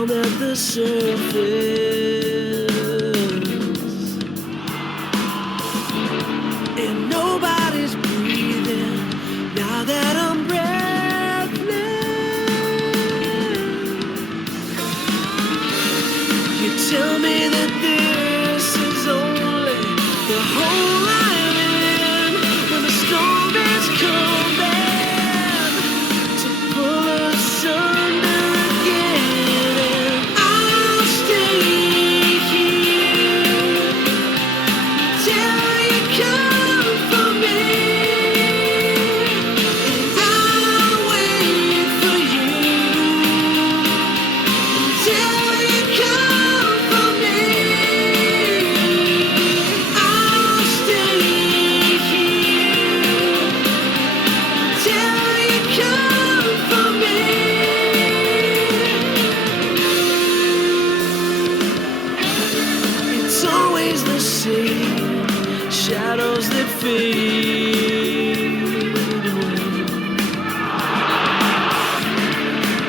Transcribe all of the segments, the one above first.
calm at the surface, and nobody's breathing now that I'm breathless. You tell me that this is only the hole I'm in when the storm is coming to pull us under again. And I'll stay here till you come for me, and I'll wait for you until you come for me. I'll stay here till you come for me. It's always the same shadows that fade away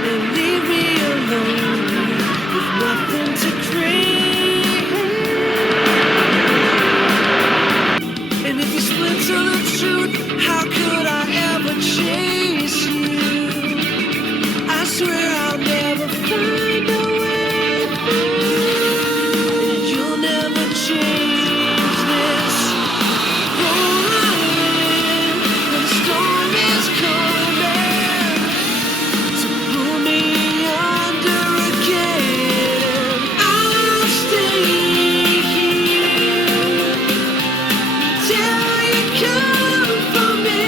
and leave me alone with nothing to crave. And if you split to the truth, how could I ever chase you? I swear I'll never find a way through, and you'll never change this whole island when the storm is coming to pull me under again. I'll stay here till you come for me.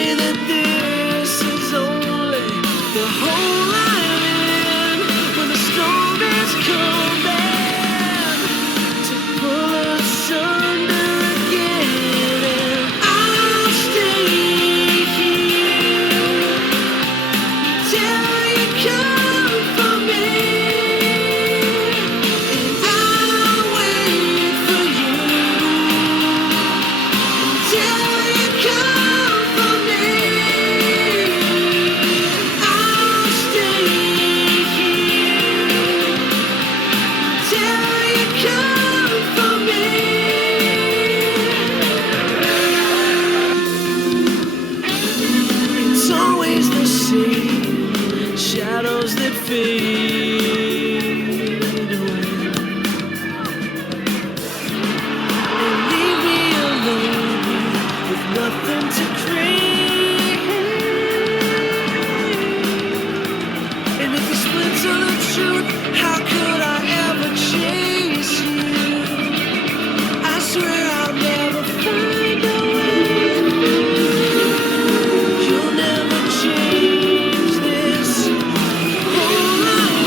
me that this is only the hole I'm in when the storm is coming to pull us under again. And I'll stay here till you come for me, and I'll wait for you till you come for me. I'll stay here till you come for me. It's always the same shadows that fade away and leave me alone with nothing to create. And if the splits are the truth, how could I ever chase you? I swear I'll never find a way. You'll never change this whole life.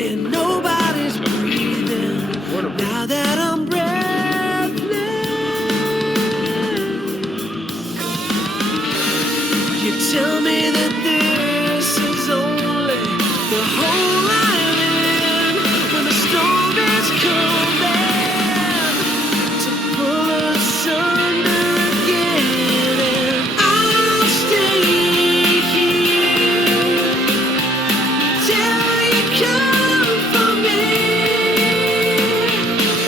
And nobody's breathing now that I'm breathless. You tell me that this is only the hole I'm in when the storm is coming to pull us under again. And I'll stay here till you come for me,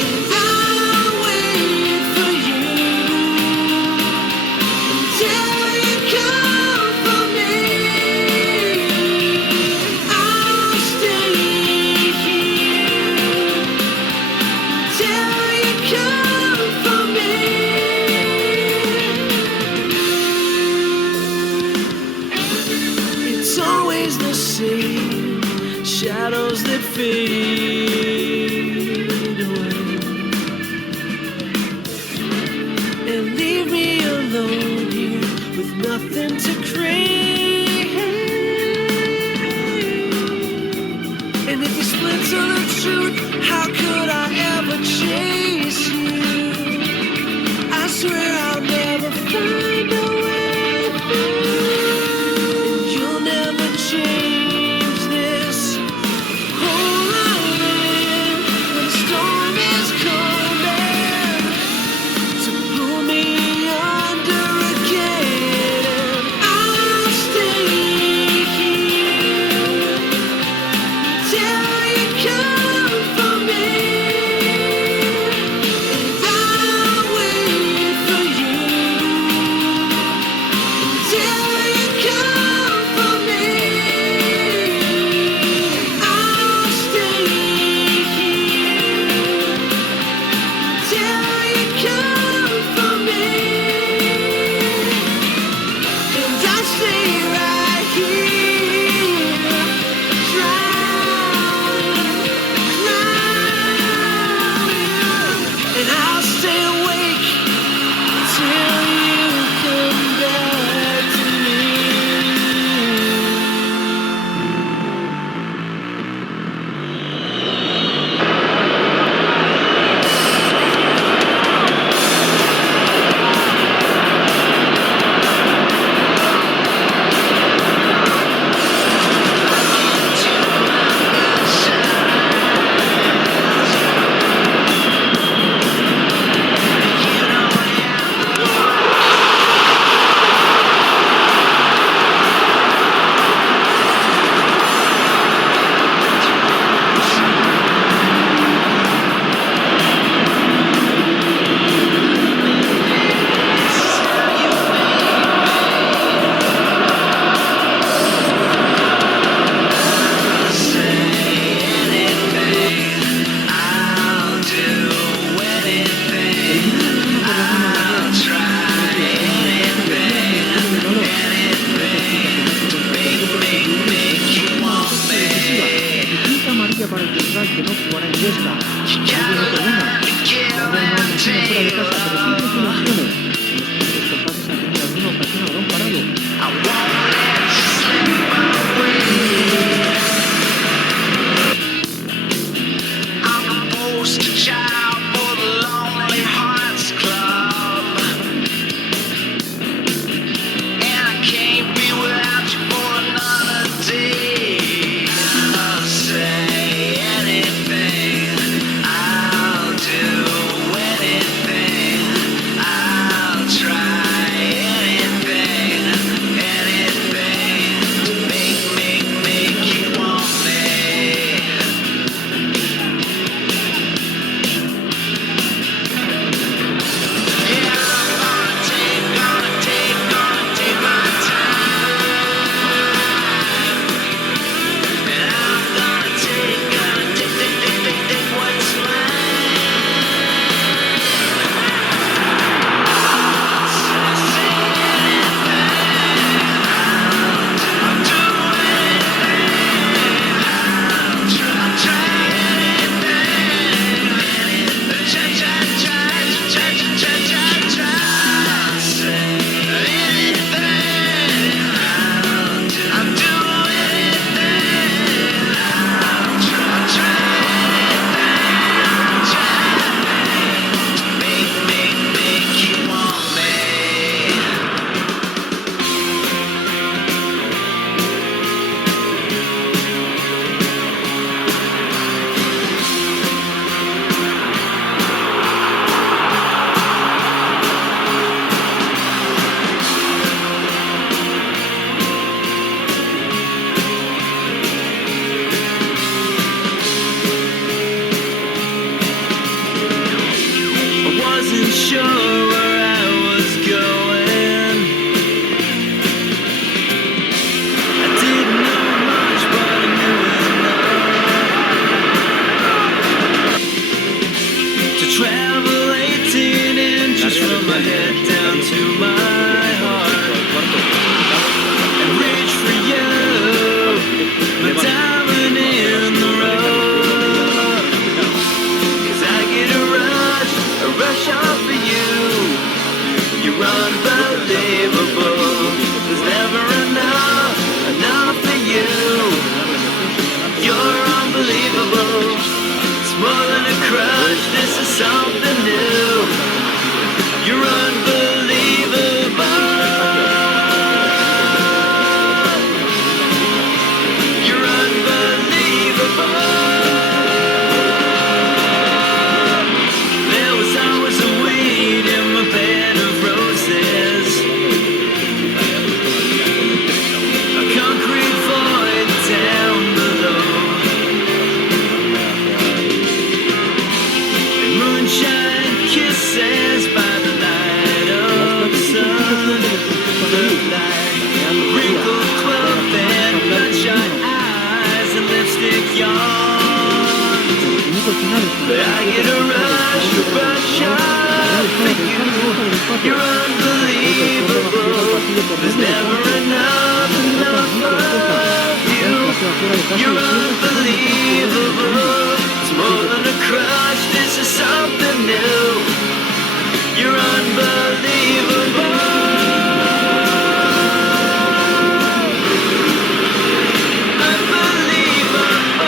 and I'll wait for you until you come for me. I'll stay here till you come for me. It's always the same shadows that fade away and leave me alone here with nothing to crave. And if you splinter the truth, how could I ever chase you? I swear I'll never find a way through, and you'll never change this whole I'm in when the storm is coming to pull me under again. I'll stay here till you come for me, and I'll wait for you until you come for me. I'll stay here till you come for me, and I'll stay right here, drowning, and I'll stay awake till you come back to me. María para el central que no jugará en Huesca. Fuera de casa, pero sí tiene opciones. Los compases han tenido alguna ocasión a balón parado. Anything, I'll do anything. wasn't sure where I was going. I didn't know much, but I knew enough to travel 18 inches from my head down to my heart and reach for you, my diamond in the rough. 'Cause I get a rush off for you. You're unbelievable. There's never enough for you. You're unbelievable. It's more than a crush, this is something new. You're unbelievable. You're unbelievable. There was always a weed in my bed of roses, a concrete void down below, and moonshine kisses by the light of the sun. Look like wrinkled clothing, bloodshot eyes, and lipstick yawns. But I get a rush off for you. You're unbelievable. There's never enough of you. You're unbelievable. It's more than a crush, this is something new. You're unbelievable. Unbelievable.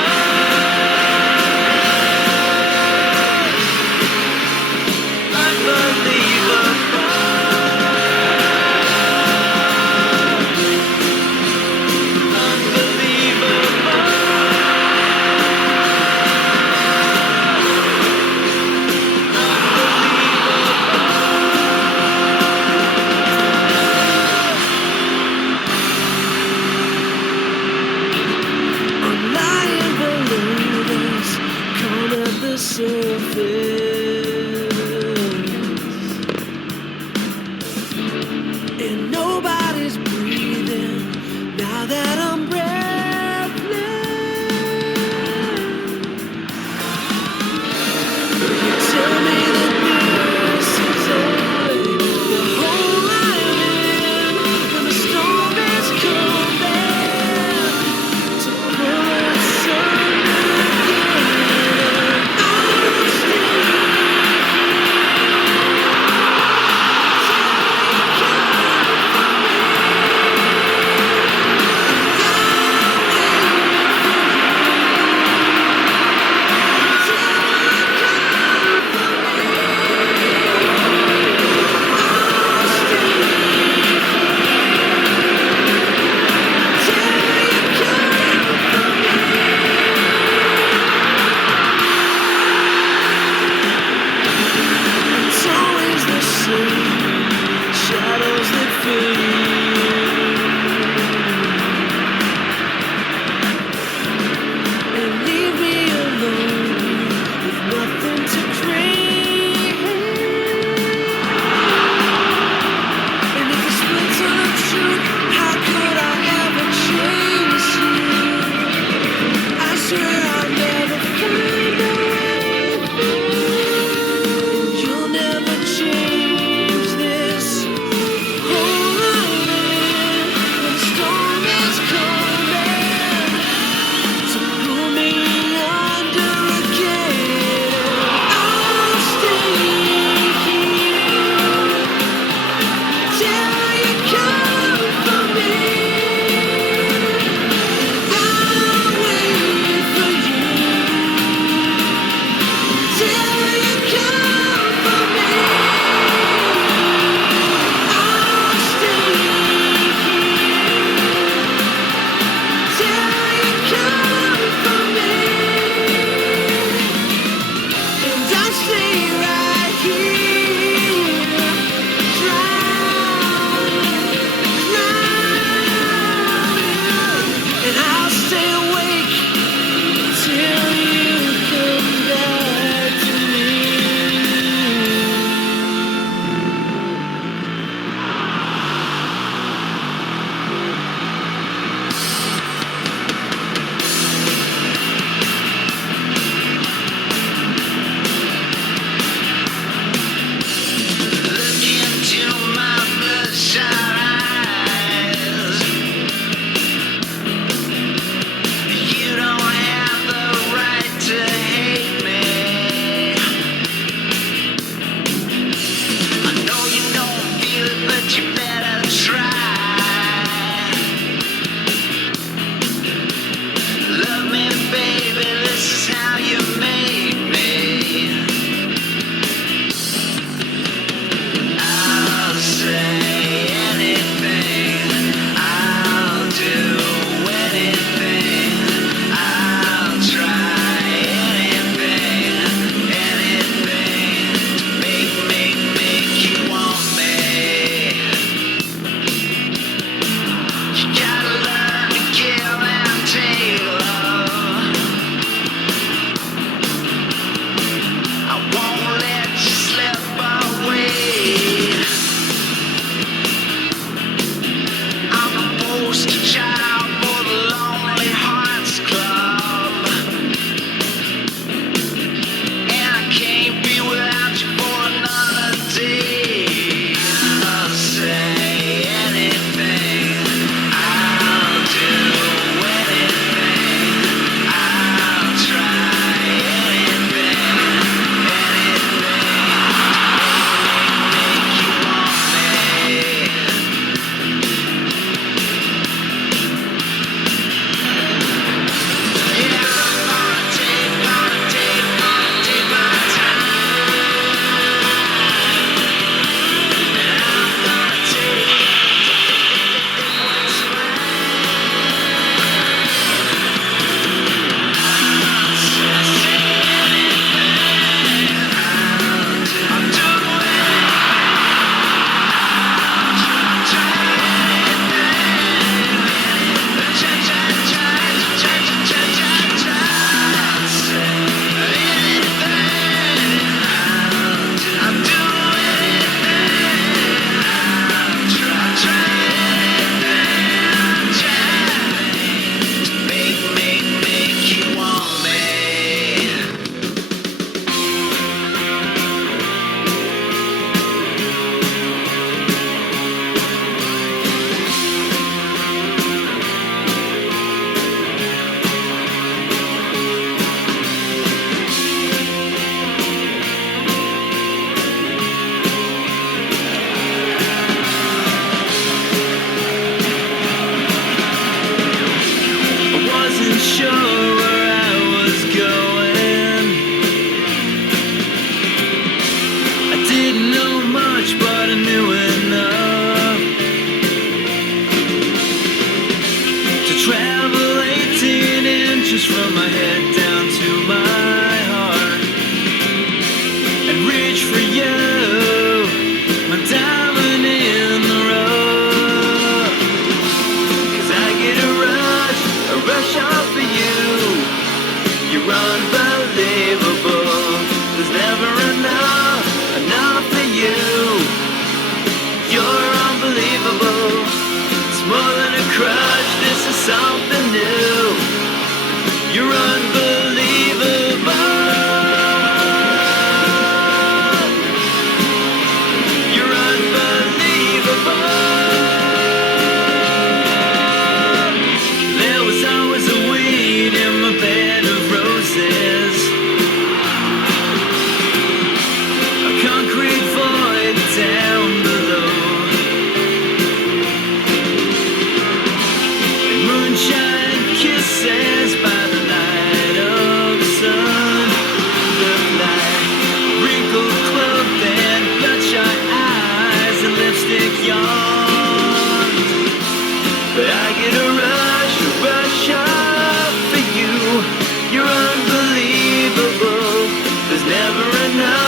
now.